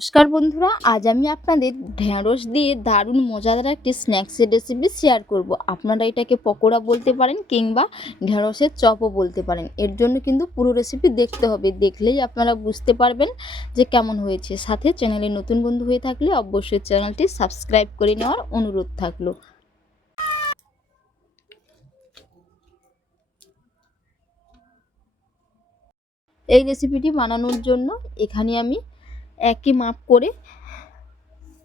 নমস্কার বন্ধুরা, আজ আমি আপনাদের ঢ্যাঁড়স দিয়ে দারুণ মজাদার একটি স্ন্যাক্সের রেসিপি শেয়ার করব। আপনারা এটাকে পকোড়া বলতে পারেন কিংবা ঢ্যাঁড়সের চপও বলতে পারেন। এর জন্য কিন্তু পুরো রেসিপি দেখতে হবে। দেখলেই আপনারা বুঝতে পারবেন যে কেমন হয়েছে। সাথে চ্যানেলে নতুন বন্ধু হয়ে থাকলে অবশ্যই চ্যানেলটি সাবস্ক্রাইব করে নেওয়ার অনুরোধ থাকল। এই রেসিপিটি বানানোর জন্য এখানে আমি একই মাপ করে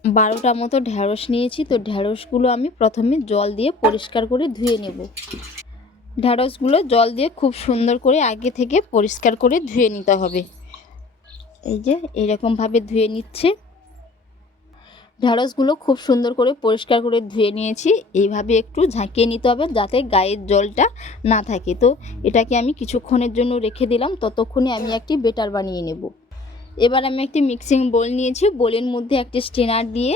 বারোটা মতো ঢ্যাঁড়স নিয়েছি। তো ঢ্যাঁড়সগুলো আমি প্রথমে জল দিয়ে পরিষ্কার করে ধুয়ে নেব। ঢ্যাঁড়সগুলো জল দিয়ে খুব সুন্দর করে আগে থেকে পরিষ্কার করে ধুয়ে নিতে হবে। এই যে এরকমভাবে ধুয়ে নিচ্ছে। ঢ্যাঁড়সগুলো খুব সুন্দর করে পরিষ্কার করে ধুয়ে নিয়েছি। এইভাবে একটু ঝাঁকিয়ে নিতে হবে যাতে গায়ের জলটা না থাকে। তো এটাকে আমি কিছুক্ষণের জন্য রেখে দিলাম। ততক্ষণে আমি একটি বেটার বানিয়ে নেব। এবার আমি একটি মিক্সিং বোল নিয়েছি। বোলের মধ্যে একটি স্টেনার দিয়ে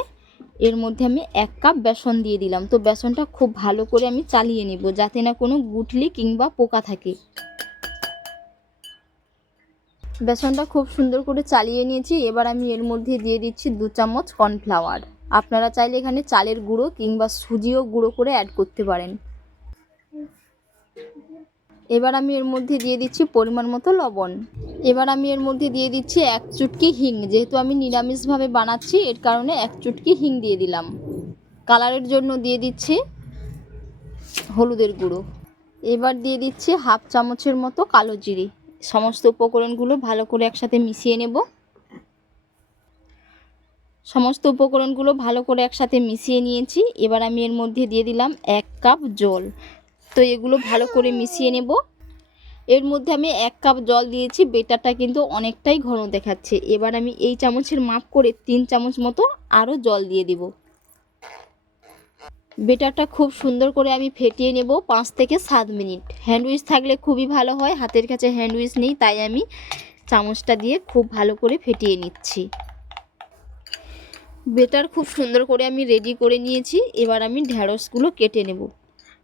এর মধ্যে আমি এক কাপ বেসন দিয়ে দিলাম। তো বেসনটা খুব ভালো করে আমি চালিয়ে নেব যাতে না কোনো গুটলি কিংবা পোকা থাকে। বেসনটা খুব সুন্দর করে চালিয়ে নিয়েছি। এবার আমি এর মধ্যে দিয়ে দিচ্ছি দু চামচ কর্নফ্লাওয়ার আপনারা চাইলে এখানে চালের গুঁড়ো কিংবা সুজিও গুঁড়ো করে অ্যাড করতে পারেন। এবার আমি এর মধ্যে দিয়ে দিচ্ছি পরিমাণ মতো লবণ। এবার আমি এর মধ্যে দিয়ে দিচ্ছি এক চুটকি হিং। যেহেতু আমি নিরামিষভাবে বানাচ্ছি, এর কারণে এক চুটকি হিং দিয়ে দিলাম। কালারের জন্য দিয়ে দিচ্ছি হলুদের গুঁড়ো। এবার দিয়ে দিচ্ছি হাফ চামচের মতো কালো জিরি। সমস্ত উপকরণগুলো ভালো করে একসাথে মিশিয়ে নেব। সমস্ত উপকরণগুলো ভালো করে একসাথে মিশিয়ে নিয়েছি। এবার আমি এর মধ্যে দিয়ে দিলাম এক কাপ জল। তো এগুলো ভালো করে মিশিয়ে নেব। এর মধ্যে আমি এক কাপ জল দিয়েছি বেটারটা কিন্তু অনেকটাই ঘন দেখাচ্ছে। এবার আমি এই চামচের মাপ করে তিন চামচ মতো আরও জল দিয়ে দেব। বেটারটা খুব সুন্দর করে আমি ফেটিয়ে নেব পাঁচ থেকে সাত মিনিট। হ্যান্ডউইচ থাকলে খুবই ভালো হয়, হাতের কাছে হ্যান্ডউইচ নেই, তাই আমি চামচটা দিয়ে খুব ভালো করে ফেটিয়ে নিচ্ছি। বেটার খুব সুন্দর করে আমি রেডি করে নিয়েছি, এবার আমি ঢ্যাঁড়সগুলো কেটে নেব।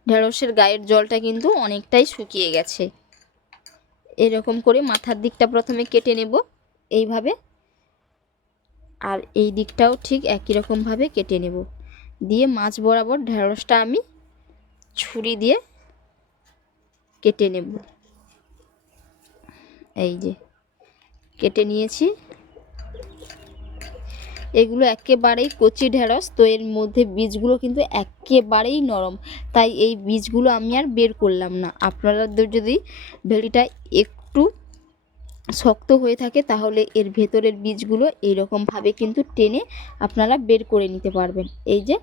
ঢ্যাঁড়সের গায়ের জলটা কিন্তু অনেকটাই শুকিয়ে গেছে। এরকম করে মাথার দিকটা প্রথমে কেটে নেব এইভাবে। আর এই দিকটাও ঠিক একই রকমভাবে কেটে নেব। দিয়ে মাছ বরাবর ঢ্যাঁড়সটা আমি ছুরি দিয়ে কেটে নেব। এই যে, কেটে নিয়েছি। এগুলো একেবারেই কচি ঢেঁড়স, তো এর মধ্যে বীজগুলো কিন্তু একেবারেই নরম। তাই এই বীজগুলো আমি আর বের করলাম না। আপনাদের যদি ভেড়িটা একটু শক্ত হয়ে থাকে, তাহলে এর ভেতরের বীজগুলো এইরকমভাবে কিন্তু টেনে আপনারা বের করে নিতে পারবেন। এই যে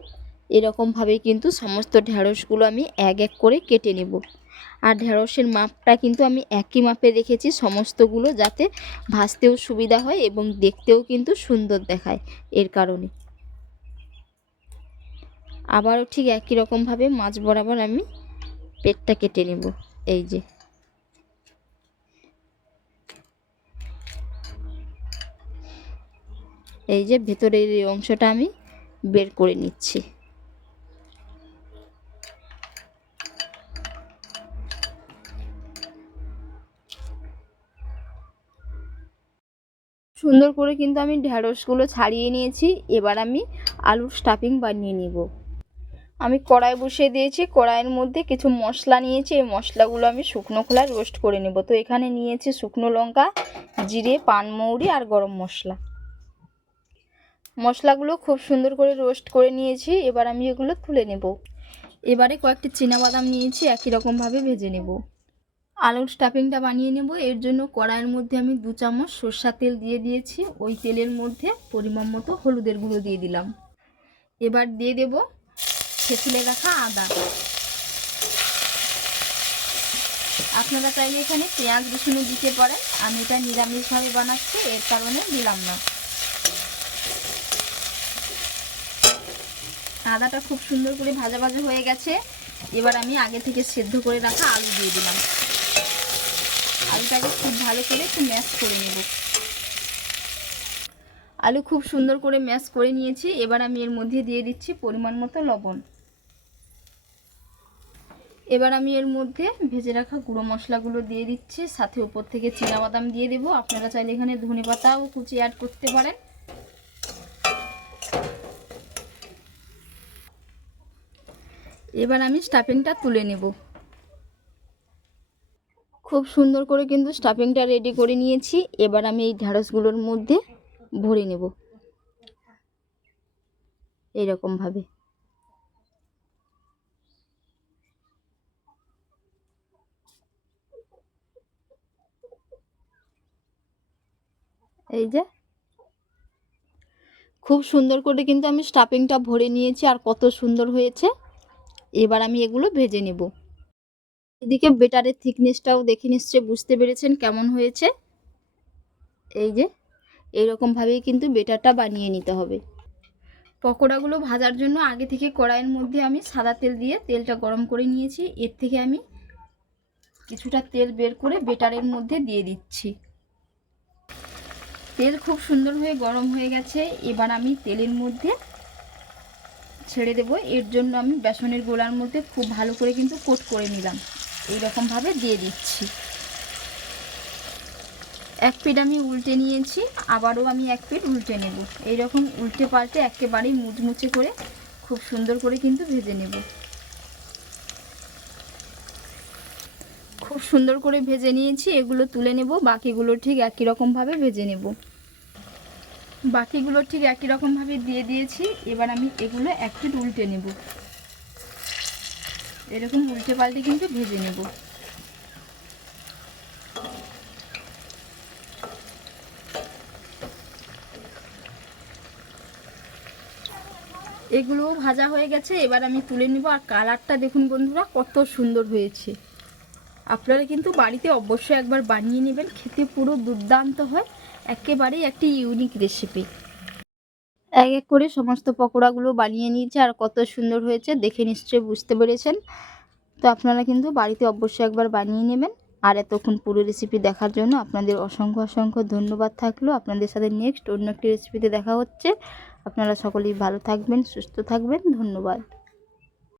এরকমভাবে কিন্তু সমস্ত ঢেঁড়সগুলো আমি এক এক করে কেটে নেব। আর ঢেঁড়সের মাপটা কিন্তু আমি একই মাপে রেখেছি, সমস্তগুলো যাতে ভাজতেও সুবিধা হয় এবং দেখতেও কিন্তু সুন্দর দেখায় এর কারণে। আবারও ঠিক একই রকমভাবে মাছ বরাবর আমি পেটটা কেটে নেব, এই যে। এই যে ভেতরের এই অংশটা আমি বের করে নিচ্ছি। সুন্দর করে কিন্তু আমি ঢ্যাঁড়সগুলো ছাড়িয়ে নিয়েছি। এবার আমি আলুর স্টাফিং বানিয়ে নিব। আমি কড়াই বসিয়ে দিয়েছি। কড়াইয়ের মধ্যে কিছু মশলা নিয়েছি। এই মশলাগুলো আমি শুকনো খোলায় রোস্ট করে নেব। তো এখানে নিয়েছি শুকনো লঙ্কা, জিরে পানমৌরি আর গরম মশলা। মশলাগুলো খুব সুন্দর করে রোস্ট করে নিয়েছি। এবার আমি এগুলো তুলে নেব। এবারে কয়েকটি বাদাম নিয়েছি। একই রকমভাবে ভেজে নেব। আলুর স্টাফিংটা বানিয়ে নেব। এর জন্য কড়াইয়ের মধ্যে আমি দু চামচ সর্ষা তেল দিয়ে দিয়েছি। ওই তেলের মধ্যে পরিমাণ মতো হলুদের গুঁড়ো দিয়ে দিলাম। এবার দিয়ে দেব ছেঁচলে রাখা আদা। আপনারা চাইলে এখানে পেঁয়াজ রসুনও দিতে পারেন। আমি এটা নিরামিষভাবে বানাচ্ছি, এর কারণে দিলাম না। আদাটা খুব সুন্দর করে ভাজা ভাজা হয়ে গেছে। এবার আমি আগে থেকে সেদ্ধ করে রাখা আলু দিয়ে দিলাম। আলুটাকে খুব ভালো করে একটু ম্যাশ করে নেব। আলু খুব সুন্দর করে ম্যাশ করে নিয়েছি। এবার আমি এর মধ্যে দিয়ে দিচ্ছি পরিমাণ মতো লবণ। এবার আমি এর মধ্যে ভেজে রাখা গুঁড়ো মশলাগুলো দিয়ে দিচ্ছি। সাথে উপর থেকে বাদাম দিয়ে দেব। আপনারা চাইলে এখানে ধনে পাতাও কুচি অ্যাড করতে পারেন। এবার আমি স্টাফিংটা তুলে নেব। খুব সুন্দর করে কিন্তু স্টাফিংটা রেডি করে নিয়েছি। এবার আমি এই ঢ্যাঁড়সগুলোর মধ্যে ভরে নেব। এইরকমভাবে। এই যে। খুব সুন্দর করে কিন্তু আমি স্টাফিংটা ভরে নিয়েছি আর কত সুন্দর হয়েছে। এবার আমি এগুলো ভেজে নেব। এদিকে বেটারের থিকনেসটাও দেখে নিশ্চয়ই বুঝতে পেরেছেন কেমন হয়েছে। এই যে এইরকমভাবেই কিন্তু বেটারটা বানিয়ে নিতে হবে। পকোড়াগুলো ভাজার জন্য আগে থেকে কড়াইয়ের মধ্যে আমি সাদা তেল দিয়ে তেলটা গরম করে নিয়েছি। এর থেকে আমি কিছুটা তেল বের করে বেটারের মধ্যে দিয়ে দিচ্ছি। তেল খুব সুন্দর হয়ে গরম হয়ে গেছে। এবার আমি তেলের মধ্যে ছেড়ে দেবো। এর জন্য আমি বেসনের গোলার মধ্যে খুব ভালো করে কিন্তু কোট করে নিলাম। এই রকমভাবে দিয়ে দিচ্ছি। এক পিট আমি উল্টে নিয়েছি, আবারও আমি এক পিট উল্টে নেব। এই রকম উল্টে পাল্টে একেবারেই মুচমুচে করে, খুব সুন্দর করে কিন্তু ভেজে নেব। খুব সুন্দর করে ভেজে নিয়েছি, এগুলো তুলে নেব, বাকিগুলো ঠিক একই রকমভাবে ভেজে নেব। বাকিগুলো ঠিক একই রকমভাবে দিয়ে দিয়েছি, এবার আমি এগুলো এক পিট উল্টে নেব। এরকম উল্টে পাল্টে কিন্তু ভেজে নেব। এগুলোও ভাজা হয়ে গেছে, এবার আমি তুলে নেব। আর কালারটা দেখুন বন্ধুরা, কত সুন্দর হয়েছে। আপনারা কিন্তু বাড়িতে অবশ্যই একবার বানিয়ে নেবেন, খেতে পুরো দুর্দান্ত হয়। একেবারেই একটি ইউনিক রেসিপি এক এক করে সমস্ত পকোড়াগুলো বানিয়ে নিয়েছে আর কত সুন্দর হয়েছে দেখে নিশ্চয়ই বুঝতে পেরেছেন। তো আপনারা কিন্তু বাড়িতে অবশ্যই একবার বানিয়ে নেবেন। আর এতক্ষণ পুরো রেসিপি দেখার জন্য আপনাদের অসংখ্য অসংখ্য ধন্যবাদ থাকল। আপনাদের সাথে নেক্সট অন্য একটি রেসিপিতে দেখা হচ্ছে। আপনারা সকলেই ভালো থাকবেন, সুস্থ থাকবেন। ধন্যবাদ।